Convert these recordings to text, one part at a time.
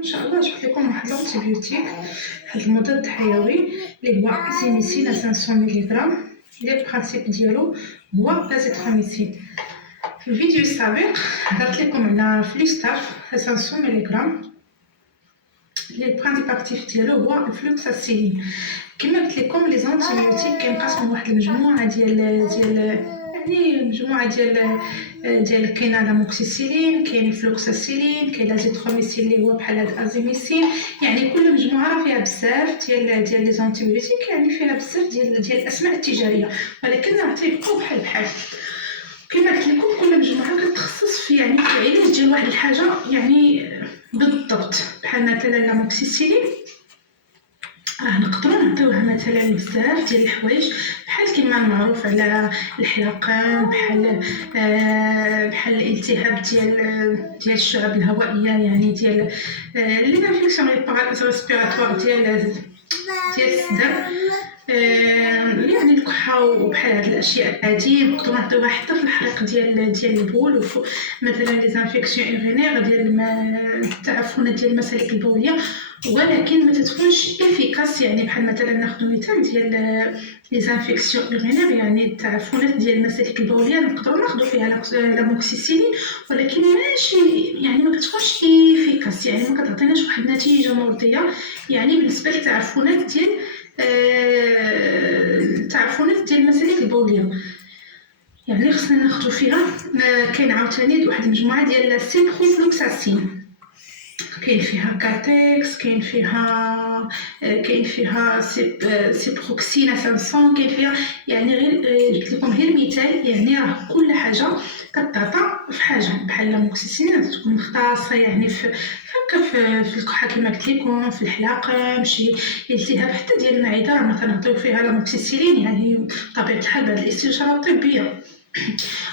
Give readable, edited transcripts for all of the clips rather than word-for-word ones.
ان شاء الله جبت لكم واحد لونتيبيوتيك، واحد المضاد حيوي اللي هو ازيميسين 500 ملغ. لي برانسيپ ديالو هو لازيتروميسين. في الفيديو السابق هضرت لكم على فلوستاف 500 ملغ. لي برانسيپ اكتيف ديالو هو الفلوكساسيلين. كما قلت لكم لي زونتيبيوتيك كينقسموا واحد المجموعه ديال يعني مجموعه ديال كاين لاموكسيسيلين، كاين فلوكساسيلين، كاين لازيتروميسين اللي هو بحال هاد ازيميسين. يعني كل مجموعه راه فيها بزاف ديال لي زونتيبيوتيك، يعني فيها بزاف ديال الاسماء التجاريه، ولكن راه تيبقاو بحال كما قلت لكم كل مجموعه كتخصص في يعني في العلاج ديال واحد الحاجه يعني بالضبط. بحال مثلا لاموكسيسيلين راه نقدروا نعطيوها مثلا بزاف ديال الحوايج، بحال كما معروف على الحلقان، بحال الالتهاب ديال الشعب الهوائيه، يعني ديال لي انفيكسيون ريسبيراتوار ديال الصدر، يعني الكحه وبحال هاد الاشياء هادي نقدروا نعطيوها حتى في الحريق ديال البول، مثلا لي زانفيكسيون اورينير ديال التعفنات ديال المسالك البوليه، ولكن ما تتكونش افيكاس. يعني بحال مثلا ناخذ مثال ديال لي زانفيكسيون اورينير، يعني التعفنات ديال المسالك البوليه نقدروا ناخذ فيها لاموكسيسيلين، ولكن ماشي يعني ما كتكونش افيكاس، يعني ما كتعطيناش واحد النتيجه مرضيه يعني بالنسبه للتعفنات ديال المسالك البوليه. يعني خصنا ناخذ فيها. كاين عاوتاني واحد المجموعه ديال السيبروفلوكساسين، كاين فيها كاتكس، كاين فيها سيبروكسين 500، كاين فيها يعني غير جبت لكم غير مثال. يعني راه كل حاجه كتعطى في حاجه، بحال لاموكسيسيلين تكون مختصه يعني في الكحه كما قلت لكم، في الحلاقه، شي التهاب حتى ديال المعده راه ما كنعطيو فيها لاموكسيسيلين، يعني بطبيعه الحال بعد الاستشاره الطبيه.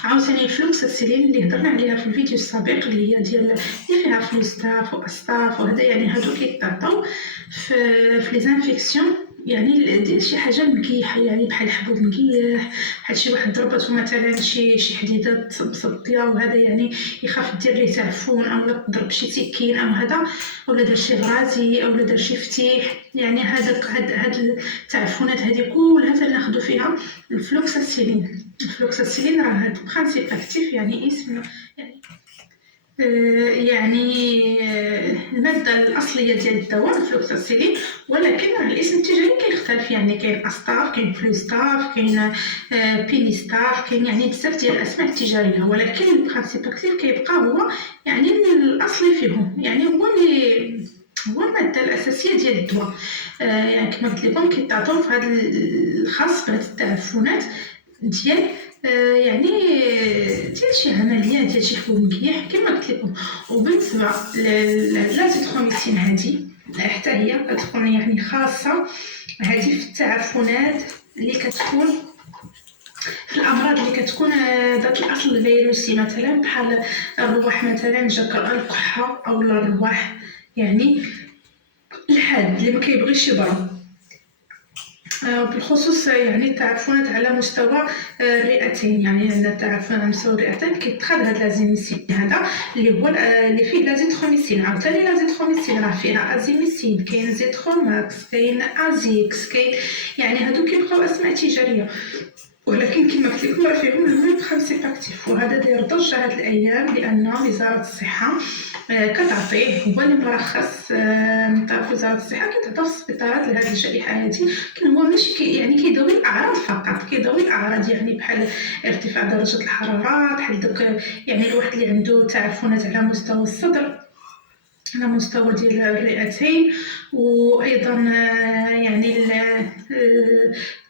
عاوتاني الفلوكساسيلين اللي هضرنا عليها في الفيديو السابق، اللي هي اللي فيها فلوستاف واستاف وهذا، يعني هادو كيتعطاو في لي زانفيكسيون، يعني شي حاجه مكيحه، يعني بحال حبوب مكيح، بحال شي واحد ضربته مثلا شي حديده مصديه، وهذا يعني يخاف دير ليه تعفن، او تضرب شي سكين او هذا، ولا دار شي غرازي، او دار شي فتيح. يعني هاد التعفنات هذه كلها تناخذ فيها الفلوكساسيلين. الفلوكساسيلين راه هاد برانسيب اكتيف، يعني اسم يعني الماده الاصليه ديال الدواء الفلوكساسيلين، ولكن راه الاسم التجاري كيختلف. يعني كاين استاف، كاين فلوستاف، كاين بينيستاف، كاين يعني بزاف ديال الاسماء التجاريه، ولكن البرانسيب اكتيف كيبقى هو يعني الاصلي فيهم، يعني هو الماده الاساسيه ديال الدواء. يعني كما قلت لكم كيتعطوا في هذا الخاص بهذه التعفنات ديال يعني ديال شي عمليه ديال شي حبوب مكياح كما قلت لكم. وبالنسبه لازيتروميسين هذه حتى هي كتكون يعني خاصه هذه في التعفنات اللي كتكون في الامراض اللي كتكون ذات الاصل الفيروسي، مثلا بحال الرواح، مثلا جاك الكحه او الرواح يعني الحاد اللي ما كيبغيش يبرد. بالخصوص يعني التعفنات على مستوى الرئتين، يعني عندنا التعفن على مستوى الرئتين كيتخذ هذا لازيميسين هذا اللي هو اللي فيه لازيتروميسين. عاوتاني لازيتروميسين راه فيها ازيميسين، كاين زيتروماكس، كاين ازيكس، كاين يعني هادو كيبقاو اسماء تجاريه، ولكن كما قلت لكم راه فيهم الميم برانسيب اكتيف. وهذا داير ضجه هاد الايام لان وزاره الصحه كتعطيه، هو اللي مرخص من طرف وزاره الصحه، كتعطى في السبيطارات لهذه الشريحه هذه. لكن هو ماشي يعني كيداوي الاعراض فقط، كيداوي الاعراض يعني بحال ارتفاع درجه الحراره، بحال دوك يعني الواحد اللي عنده تعفنات على مستوى الصدر، على مستوى ديال الرئتين، وايضا يعني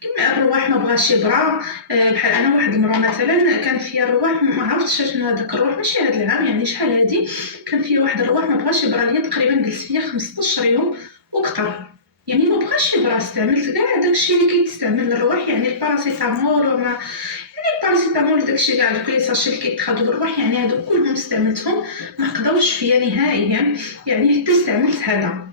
كما الرواح ما بغاش يبرى. بحال انا واحد المره مثلا كان فيا الرواح، ما عرفتش شنو هذاك الرواح، ماشي هذا العام يعني شحال هادي، كان فيا واحد الرواح ما بغاش يبرى ليا، تقريبا جلس فيا 15 يوم وكثر، يعني ما بغاش يبرى. استعملت كاع داكشي اللي كيتستعمل للرواح، يعني الباراسيتامول وما الباراسيتامول داكشي كاع دوك لي ساشي اللي كيتخادو للرواح، يعني هادو كلهم استعملتهم ما قداوش فيا نهائيا، يعني حتى استعملت هذا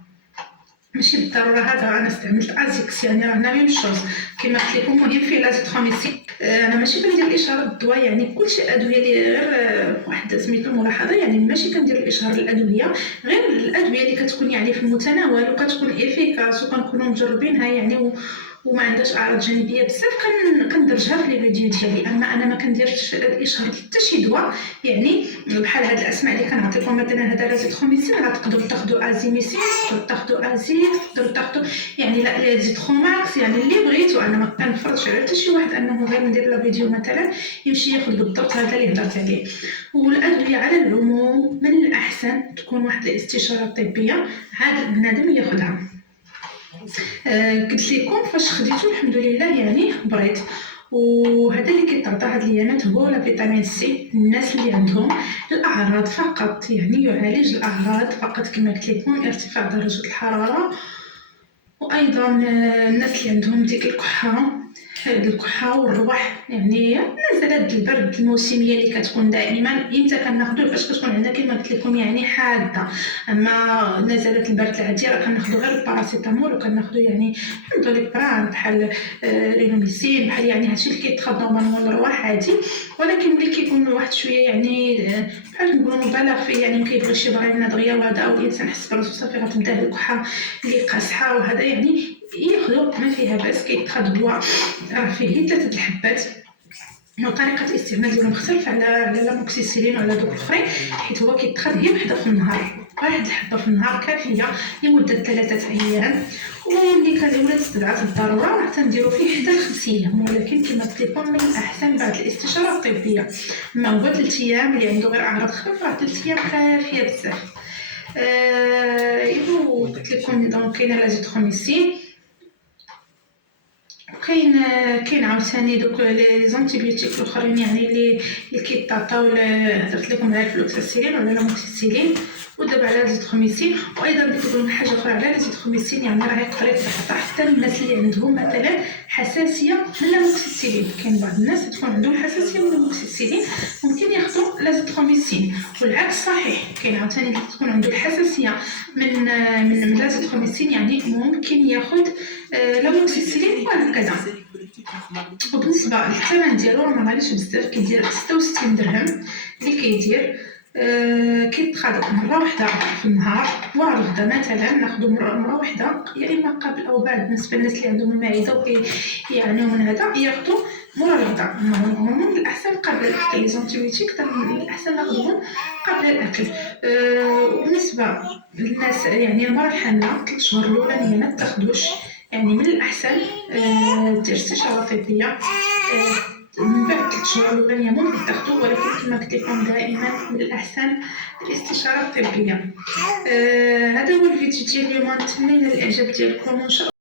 ماشي بالضروره هذا انا استعملت ازيكس، يعني راه لا ميم شوز كما قلت لكم. مهم فيه لازيتروميسين. انا ماشي كندير الاشاره بالدواء، يعني كلشي ادويه اللي غير واحد سميتو ملاحظه، يعني ماشي كندير الاشاره للادويه، غير الادويه اللي كتكون يعني في المتناول وكتكون افيكاس وكنكونوا مجربينها يعني وما عندهاش اعراض جانبيه بزاف، كندرجها في لي فيديو ديالي. اما انا ما كنديرش الاشاره حتى شي دواء، يعني بحال هاد الاسماء اللي كنعطيكم مثلا هذا لازيتروميسين، راه تقدروا تاخذوا ازيميسين، تقدروا تاخذوا ازيس، تقدروا تاخذوا يعني لا لازيتروماكس، يعني اللي بغيتو. انا ما كنفرضش على حتى شي واحد انه غير ندير له فيديو مثلا يمشي ياخذ بالضبط هذا اللي هضرت عليه. والادويه على العموم من الاحسن تكون واحد الاستشاره طبيه عاد بنادم ياخذها. قلت لكم فاش خديته الحمد لله يعني بريت. وهذا اللي كيتعطى هاد الايامات هو لا فيتامين سي للناس اللي عندهم الاعراض فقط، يعني يعالج الاعراض فقط كما قلت لكم، ارتفاع درجه الحراره. وايضا الناس اللي عندهم ديك الكحه والروح، يعني نزلات البرد الموسميه اللي كتكون دائما امتى كناخذوه؟ فاش كتكون عندنا كما قلت لكم يعني حاده. اما نزلات البرد العاديه راه كناخذوا غير الباراسيتامول، وكناخذوا يعني دوليبران بحال رينوميسين، بحال يعني هادشي اللي كيتخاف نورمالمون الرواح عادي. ولكن ملي كيكون واحد شويه يعني بحال نقولوا مبالغ فيه، يعني مكيبغيش يبغينا دغيا وهذا، والانسان حس براسو صافي غتبدا الكحه اللي قاصحه وهذا، يعني ياخذوا ما فيها باس. كيتخذ دواء راه فيه 3 الحبات، وطريقه الاستعمال ديالو مختلفه على لاموكسيسيلين وعلى دوك الاخرين، حيت هو كيتخذ هي وحده في النهار، واحد الحبه في النهار كافيه لمده 3 ايام. وملي كتولات استدعات الضروره راه تنديرو فيه حتى ل5 ايام، ولكن كما قلت لكم من الاحسن بعد الاستشاره الطبيه. اما هو 3 ايام اللي عنده غير اعراض خفيفه راه 3 ايام كافيه بزاف. قلت لكم دونك كاينه لازيتروميسين، كاين عاوتاني دوك لي زونتيبيوتيك الاخرين، يعني اللي كيتعطاو. هضرت لكم على الفلوكساسيلين ولا لاموكسيسيلين، ودابا على لازيتروميسين. وايضا بديت نقول حاجه اخرى على لازيتروميسين، يعني راه يقدر يتعطى حتى الناس اللي عندهم مثلا حساسيه من لاموكسيسيلين. كاين بعض الناس تكون عندهم حساسيه من لاموكسيسيلين ممكن ياخذوا لازيتروميسين، والعكس صحيح. كاين عاوتاني اللي تكون عنده الحساسيه من لازيتروميسين، يعني ممكن ياخذ لاموكسيسيلين وهكذا. وبالنسبه للثمن ديالو راه ما غاليش بزاف، كيدير 66 درهم اللي كيدير. كيتخاذ مره واحده في النهار ورا الغدا مثلا، ناخذ مره واحده يا اما قبل او بعد. بالنسبه للناس اللي عندهم المعده ويعانيو من هذا ياخذوا مورا الغدا. من الاحسن قبل الاكل، لي زونتيبيوتيك من الاحسن ناخذهم قبل الاكل. وبالنسبه للناس يعني المراه الحامله 3 شهور الاولانيه ما تاخذوش، يعني من الاحسن دير استشاره طبيه. من بعد 3 شهور الاولانيه ممكن تاخذوا، ولكن كما قلت لكم دائما من الاحسن الاستشاره الطبيه. هذا هو الفيديو ديال اليوم، نتمنى الاعجاب ديالكم وان شاء الله.